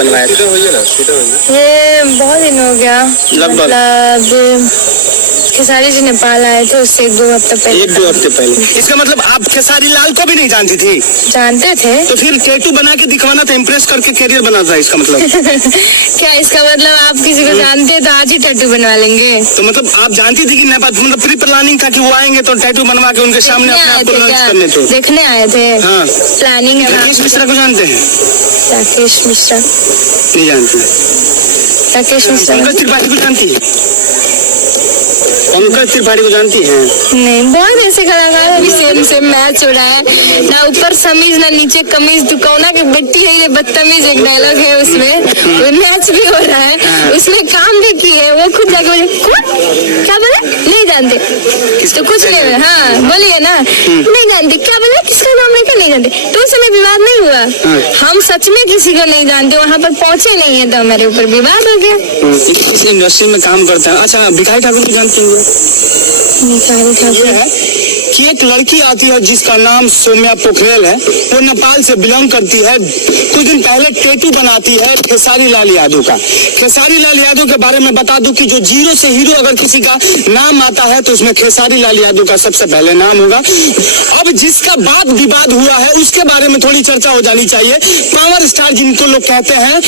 बनवाया था? ये बहुत दिन हो गया, मतलब खेसारी जी नेपाल आए थे, उससे 1-2 हफ्ते पहले। 1-2 हफ्ते पहले। इसका मतलब आप खेसारी लाल को भी नहीं जानती थी? जानते थे। तो फिर टैटू बना के दिखवाना था, इम्प्रेस करके कैरियर बना था, इसका मतलब? क्या इसका मतलब आप किसी को जानते तो आज ही टैटू बनवा लेंगे? तो मतलब आप जानती थी कि नेपाल, मतलब प्री प्लानिंग था कि वो आएंगे तो टैटू बनवा के उनके सामने अपने आप को लॉन्च करने थे? देखने आए थे। हाँ, प्लानिंग है। राकेश मिश्रा को जानते हैं? राकेश मिश्रा नहीं जानते। राकेश मिश्रा पंकज त्रिपाठी को जानती है? पंकज त्रिपाठी को जानती है? नहीं, बहुत ऐसे कलाकार अभी सेम मैच हो रहा है, ना ऊपर समीज ना नीचे कमीज, दुकाना की बेटी है ये बदतमीज, एक डायलॉग है उसमें, वो मैच भी हो रहा है, उसमें काम भी किए, वो खुद जाके बोले कौन क्या बोला नहीं जानते तो कुछ नहीं। हाँ बोलिए ना, नहीं जानते क्या बोला, किसका नाम है क्या नहीं जानते, तो उस समय विवाद नहीं हुआ। हम सच में किसी को नहीं जानते, वहाँ पर पहुँचे नहीं है तो हमारे ऊपर विवाद हो गया। इस इंडस्ट्री में काम करता है। अच्छा, भिखारी ठाकुर को जानती है? ये है कि एक लड़की आती है जिसका नाम सौम्या पोखरेल है, वो नेपाल से बिलोंग करती है। कुछ दिन पहले टैटू बनाती है खेसारी लाल यादव का। खेसारी लाल यादव के बारे में बता दूं कि जो जीरो से हीरो अगर किसी का नाम आता है तो उसमें खेसारी लाल यादव का सबसे पहले नाम होगा। अब जिसका बात विवाद हुआ है उसके बारे में थोड़ी चर्चा हो जानी चाहिए। पावर स्टार जिनको लोग कहते हैं,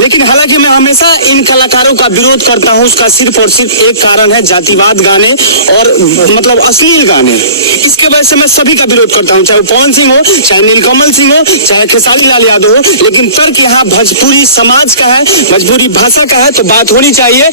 लेकिन हालांकि मैं हमेशा इन कलाकारों का विरोध करता हूँ। उसका सिर्फ और सिर्फ एक कारण है, जातिवाद गाने और मतलब अश्लील गाने। इसके वजह से मैं सभी का विरोध करता हूँ, चाहे पवन सिंह हो, चाहे नीलकमल सिंह हो, चाहे खेसारी लाल यादव हो। लेकिन तर्क यहाँ भोजपुरी समाज का है, भोजपुरी भाषा का है, तो बात होनी चाहिए।